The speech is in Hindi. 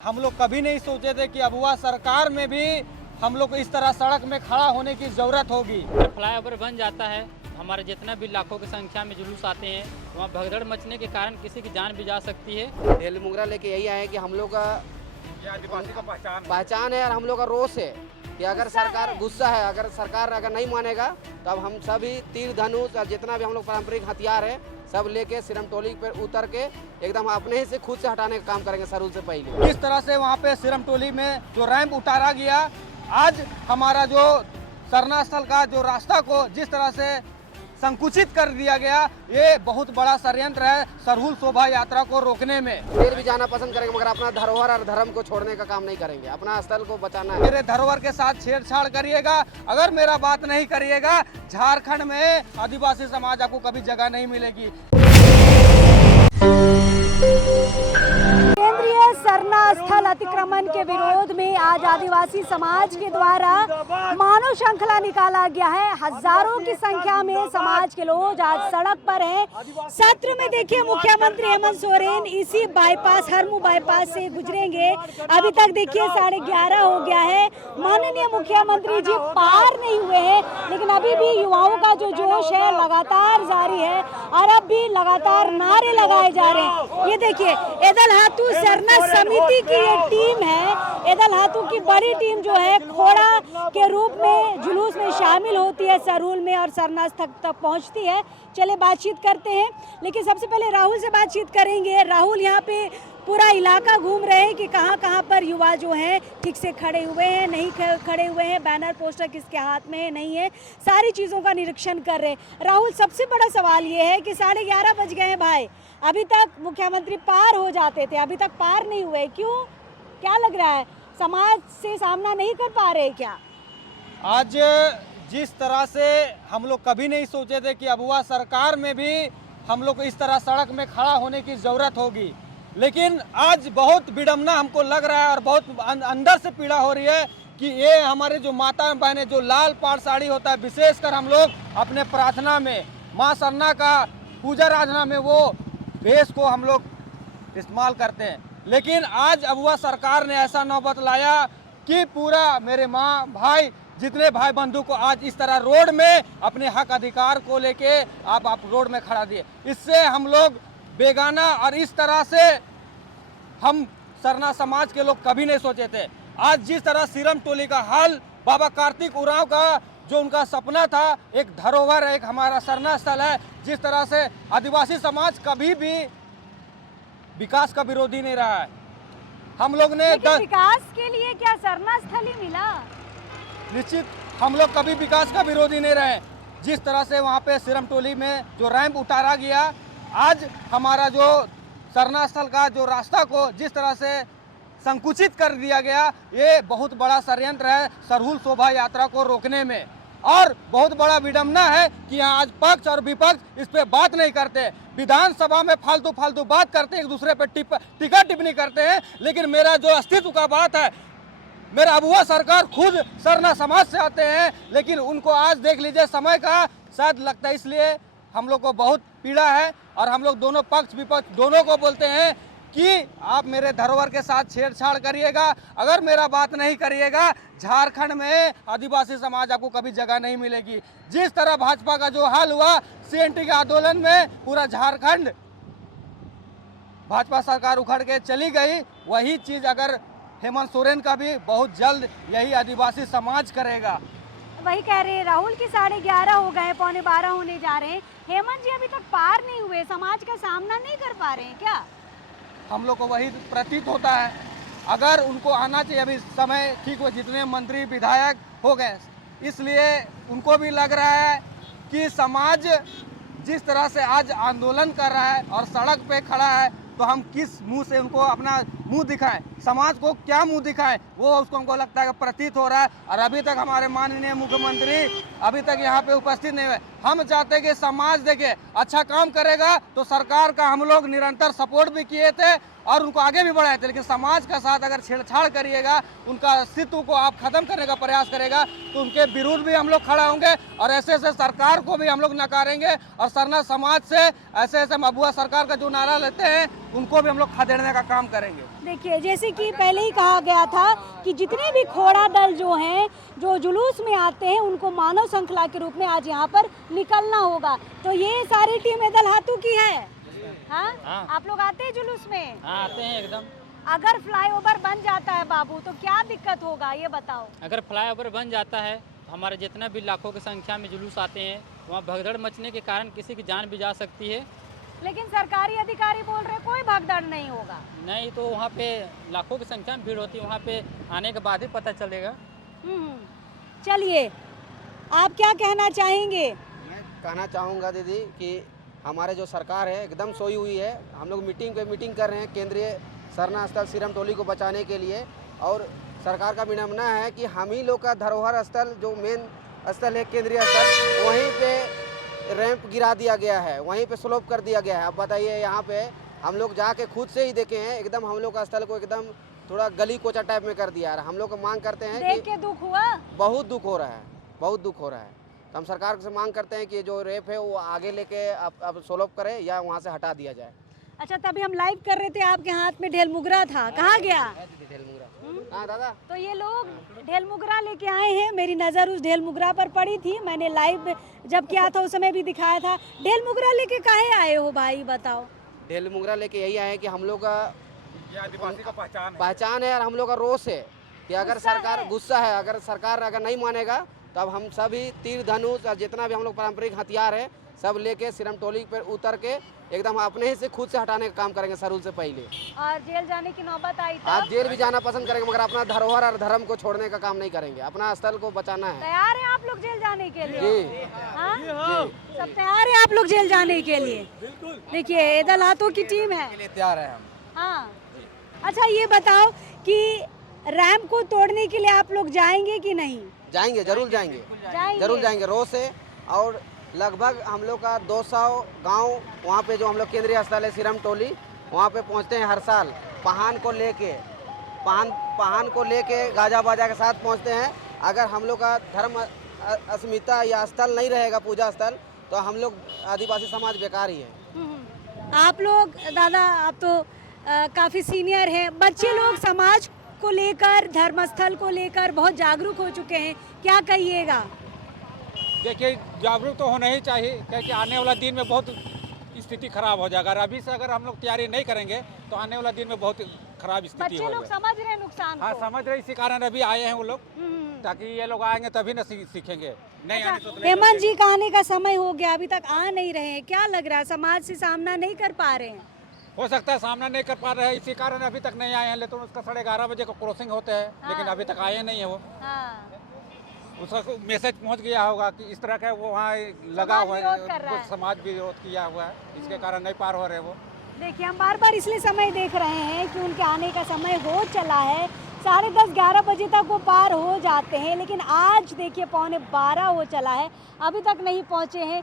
हम लोग कभी नहीं सोचे थे कि अबुआ सरकार में भी हम लोग को इस तरह सड़क में खड़ा होने की जरूरत होगी। फ्लाईओवर बन जाता है, हमारे जितना भी लाखों की संख्या में जुलूस आते हैं, वहाँ भगदड़ मचने के कारण किसी की जान भी जा सकती है। रेल मुगरा लेके यही आए कि हम लोग का आदिवासी का पहचान है और हम लोग का रोष है कि अगर सरकार गुस्सा है, अगर सरकार अगर नहीं मानेगा तो अब हम सभी तीर धनुष और जितना भी हम लोग पारंपरिक हथियार है सब लेके सिरमटोली पर उतर के एकदम अपने ही से खुद से हटाने का काम करेंगे सरूल से पहले। किस तरह से वहाँ पे सिरमटोली में जो रैंप उतारा गया, आज हमारा जो सरना स्थल का जो रास्ता को जिस तरह से संकुचित कर दिया गया, ये बहुत बड़ा षड्यंत्र है सरहुल शोभा यात्रा को रोकने में। फिर भी जाना पसंद करेंगे मगर अपना धरोहर और धर्म को छोड़ने का काम नहीं करेंगे, अपना स्थल को बचाना है। मेरे धरोहर के साथ छेड़छाड़ करिएगा, अगर मेरा बात नहीं करिएगा, झारखंड में आदिवासी समाज आपको कभी जगह नहीं मिलेगी। केंद्रीय सरना स्थल अतिक्रमण के विरोध में आज आदिवासी समाज के द्वारा मानव श्रृंखला निकाला गया है। हजारों की संख्या में समाज के लोग आज सड़क पर हैं। सत्र में देखिए मुख्यमंत्री हेमंत सोरेन इसी बाईपास हरमू बाईपास से गुजरेंगे। अभी तक देखिए 11:30 हो गया है, माननीय मुख्यमंत्री जी पार नहीं हुए हैं, लेकिन अभी भी युवाओं का जो जोश है लगातार जारी है और अब भी लगातार नारे लगाए जा रहे हैं। ये देखिए एदल हाथू सरना समिति की ये टीम है। एदल हाथू की बड़ी टीम जो है खोड़ा के रूप में जुलूस में शामिल होती है सरहुल में और सरना स्थल तक पहुंचती है। चले बातचीत करते हैं, लेकिन सबसे पहले राहुल से बातचीत करेंगे। राहुल, यहाँ पे पूरा इलाका घूम रहे हैं कि कहाँ कहाँ पर युवा जो हैं ठीक से खड़े हुए हैं, नहीं खड़े हुए हैं, बैनर पोस्टर किसके हाथ में है, नहीं है, सारी चीज़ों का निरीक्षण कर रहे हैं। राहुल, सबसे बड़ा सवाल ये है कि 11:30 बज गए हैं भाई, अभी तक मुख्यमंत्री पार हो जाते थे, अभी तक पार नहीं हुए, क्यों? क्या लग रहा है, समाज से सामना नहीं कर पा रहे क्या? आज जिस तरह से हम लोग कभी नहीं सोचे थे कि अबुआ सरकार में भी हम लोग को इस तरह सड़क में खड़ा होने की ज़रूरत होगी, लेकिन आज बहुत विडम्बना हमको लग रहा है और बहुत अंदर से पीड़ा हो रही है कि ये हमारे जो माता बहनें जो लाल पाड़ साड़ी होता है, विशेषकर हम लोग अपने प्रार्थना में माँ सरना का पूजा आराधना में वो भेष को हम लोग इस्तेमाल करते हैं, लेकिन आज अबुआ सरकार ने ऐसा नौबत लाया कि पूरा मेरे माँ भाई जितने भाई बंधु को आज इस तरह रोड में अपने हक अधिकार को लेके आप रोड में खड़ा दिए। इससे हम लोग बेगाना और इस तरह से हम सरना समाज के लोग कभी नहीं सोचे थे। आज जिस तरह सिरमटोली का हाल, बाबा कार्तिक उरांव का जो उनका सपना था, एक धरोहर है, एक हमारा सरना स्थल है, जिस तरह से आदिवासी समाज कभी भी विकास का विरोधी नहीं रहा है। हम लोग ने विकास के लिए क्या सरना स्थल ही मिला? निश्चित हम लोग कभी विकास का विरोधी नहीं रहे। जिस तरह से वहाँ पे सिरमटोली में जो रैंप उतारा गया, आज हमारा जो सरना स्थल का जो रास्ता को जिस तरह से संकुचित कर दिया गया, ये बहुत बड़ा षड्यंत्र है सरहुल शोभा यात्रा को रोकने में। और बहुत बड़ा विडम्बना है कि यहाँ आज पक्ष और विपक्ष इस पे बात नहीं करते, विधानसभा में फालतू बात करते, एक दूसरे पे टीका टिप्पणी करते हैं, लेकिन मेरा जो अस्तित्व का बात है, मेरा अबुआ सरकार खुद सरना समाज से आते हैं, लेकिन उनको आज देख लीजिए समय का शायद लगता है, इसलिए हम लोग को बहुत पीड़ा है और हम लोग दोनों पक्ष विपक्ष दोनों को बोलते हैं कि आप मेरे धरोहर के साथ छेड़छाड़ करिएगा, अगर मेरा बात नहीं करिएगा, झारखंड में आदिवासी समाज आपको कभी जगह नहीं मिलेगी। जिस तरह भाजपा का जो हाल हुआ CNT के आंदोलन में, पूरा झारखंड भाजपा सरकार उखड़ के चली गई, वही चीज अगर हेमंत सोरेन का भी बहुत जल्द यही आदिवासी समाज करेगा। वही कह रहे हैं राहुल कि 11:30 हो गए, 11:15 होने जा रहे हैं। हेमंत जी अभी तक पार नहीं हुए, समाज का सामना नहीं कर पा रहे हैं क्या? हम लोग को वही प्रतीत होता है, अगर उनको आना चाहिए, अभी समय ठीक हो, जितने मंत्री विधायक हो गए, इसलिए उनको भी लग रहा है कि समाज जिस तरह से आज आंदोलन कर रहा है और सड़क पे खड़ा है, तो हम किस मुंह से उनको अपना मुंह दिखाएं, समाज को क्या मुंह दिखाएं, वो उसको हमको लगता है कि प्रतीत हो रहा है। और अभी तक हमारे माननीय मुख्यमंत्री अभी तक यहाँ पे उपस्थित नहीं हुए। हम चाहते हैं कि समाज देखिए अच्छा काम करेगा तो सरकार का हम लोग निरंतर सपोर्ट भी किए थे और उनको आगे भी बढ़ाए थे, लेकिन समाज का साथ अगर छेड़छाड़ करिएगा, उनका अस्तित्व को आप खत्म करने का प्रयास करेगा तो उनके विरुद्ध भी हम लोग खड़ा होंगे और ऐसे ऐसे सरकार को भी हम लोग नकारेंगे और सरना समाज से ऐसे ऐसे मबुआ सरकार का जो नारा लेते हैं उनको भी हम लोग खदेड़ने का काम करेंगे। देखिए, जैसे कि पहले ही कहा गया था कि जितने भी खोड़ा दल जो हैं, जो जुलूस में आते हैं, उनको मानव श्रृंखला के रूप में आज यहाँ पर निकलना होगा। तो ये सारी टीम दल हाथू की है। हाँ? हाँ। आप लोग आते हैं जुलूस में? हाँ, आते हैं एकदम। अगर फ्लाईओवर बन जाता है बाबू तो क्या दिक्कत होगा, ये बताओ। अगर फ्लाईओवर बन जाता है तो हमारे जितना भी लाखों की संख्या में जुलूस आते हैं, वहाँ भगदड़ मचने के कारण किसी की जान भी जा सकती है। लेकिन सरकारी अधिकारी बोल रहे कोई भगदड़ नहीं होगा। नहीं तो वहाँ पे लाखों की संख्या में भीड़ होती है, वहाँ पे आने के बाद ही पता चलेगा। चलिए, आप क्या कहना चाहेंगे? मैं कहना चाहूँगा दीदी कि हमारे जो सरकार है एकदम सोई हुई है। हम लोग मीटिंग पे मीटिंग कर रहे हैं केंद्रीय सरना स्थल सिरम टोली को बचाने के लिए, और सरकार का विनम्रना है कि हम ही लोग का धरोहर स्थल जो मेन स्थल है केंद्रीय स्थल, वहीं पे रैंप गिरा दिया गया है, वहीं पे स्लोप कर दिया गया है। अब बताइए, यहाँ पे हम लोग जाके खुद से ही देखे हैं, एकदम हम लोग का स्थल को एकदम थोड़ा गली कोचा टाइप में कर दिया है। हम लोग मांग करते हैं देख के दुख हुआ? बहुत दुख हो रहा है, बहुत दुख हो रहा है। तो हम सरकार से मांग करते हैं कि जो रेप है वो आगे लेके अब सोल्व करे या वहाँ से हटा दिया जाए। अच्छा, तभी हम लाइव कर रहे थे, आपके हाथ में ढेल मुगरा था, कहाँ गया? हाँ दादा। तो ये लोग ढेल मुगरा लेके आए हैं। मेरी नज़र उस ढेल मुगरा पर पड़ी थी, मैंने लाइव जब किया था उस समय भी दिखाया था। ढेल मुगरा लेके काहे आए हो भाई, बताओ। ढेल मुगरा लेके यही आए कि हम लोग का आदिवासी का पहचान है और हम लोग का रोष है कि अगर सरकार गुस्सा है, अगर सरकार अगर नहीं मानेगा तब हम सभी तीर धनुष और जितना भी हम लोग पारंपरिक हथियार है सब लेके सिरम टोली पर उतर के एकदम अपने ही से खुद से हटाने का काम करेंगे सरूल से पहले। और जेल जाने की नौबत आई तो आज जेल भी जाना पसंद करेंगे, मगर अपना धरोहर और धर्म को छोड़ने का काम नहीं करेंगे, अपना स्थल को बचाना है। तैयार है आप लोग जेल जाने के लिए? जी हाँ? सब तैयार है आप लोग जेल जाने के लिए? देखिए, दल हाथों की टीम है, तैयार है हम। हाँ। अच्छा, ये बताओ कि रैंप को तोड़ने के लिए आप लोग जाएंगे कि नहीं? जाएंगे, जरूर जाएंगे, जरूर जाएंगे रोज से। और लगभग हम लोग का 200 गांव वहाँ पे जो हम लोग केंद्रीय स्थल है सिरम टोली, वहाँ पे पहुँचते हैं हर साल पहान को लेके गाजा बाजा के साथ पहुँचते हैं। अगर हम लोग का धर्म अस्मिता या स्थल नहीं रहेगा, पूजा स्थल, तो हम लोग आदिवासी समाज बेकार ही है। आप लोग दादा, आप तो काफ़ी सीनियर हैं, बच्चे लोग समाज को लेकर, धर्मस्थल को लेकर बहुत जागरूक हो चुके हैं, क्या कहिएगा? देखिए, जागरूक तो होना ही चाहिए, क्योंकि आने वाला दिन में बहुत स्थिति खराब हो जाएगा। अभी से अगर हम लोग तैयारी नहीं करेंगे तो आने वाला दिन में बहुत खराब स्थिति बच्चे होगी। लोग समझ रहे हैं नुकसान हाँ, को। समझ रहे, इसी कारण अभी आए हैं वो लोग, ताकि ये लोग आएंगे तभी न सीखेंगे। नहीं आने तो हेमंत जी का आने का समय हो गया, अभी तक आ नहीं रहे हैं, क्या लग रहा है, समाज से सामना नहीं कर पा रहे हैं? हो सकता है सामना नहीं कर पा रहे हैं, इसी कारण अभी तक नहीं आए हैं। लेकिन उसका 11:30 बजे का क्रॉसिंग होते हैं, लेकिन अभी तक आए नहीं है वो। उसका मैसेज पहुंच गया होगा कि इस तरह का वो वहाँ लगा हुआ है, समाज विरोध किया हुआ है, इसके कारण नहीं पार हो रहे वो। देखिए, हम बार बार इसलिए समय देख रहे हैं कि उनके आने का समय हो चला है, 10:30-11 बजे तक वो पार हो जाते हैं, लेकिन आज देखिए 11:15 हो चला है, अभी तक नहीं पहुँचे हैं।